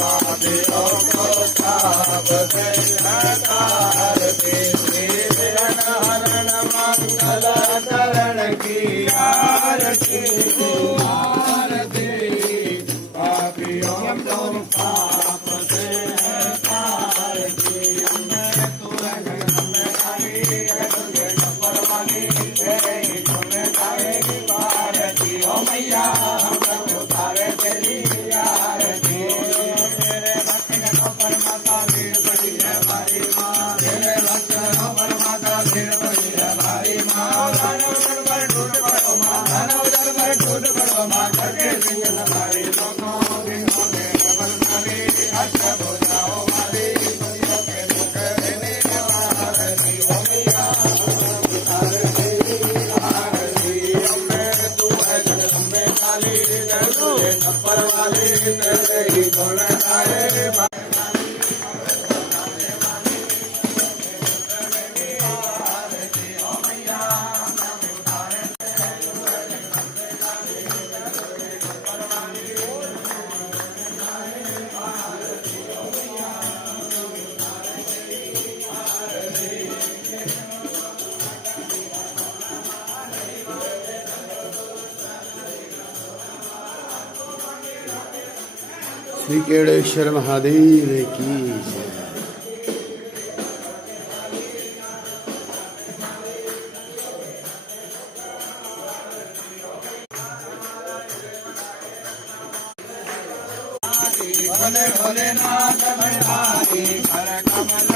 पापियों को ताप से हकारती श्री विघ्न हरण मंगल चरण की आरती आरती पापियों को पाप से हकारती मैया तारे तेरी आरती तेरे भक्तों पर माता भीड़ पड़ी है भारी माँ तेरे भक्तों पर माता भीड़ पड़ी है भारी माँ दानव दर पर टूट पड़ो माँ दानव दर पर टूट पड़ो माँ करके सिंह भारी लोगों दिनों के कबल नाली हस्त हो जाओ वाली दुनिया के दुख देने वाली ओ मैया तारे तेरी आरती अम्बे तू है जगदम्बे काली तेरे छप्पर वाली तेरे ही गुण गाए श्री केडेश्वर महादेव की जय। भोले भोलेनाथ भैरारी हर कमल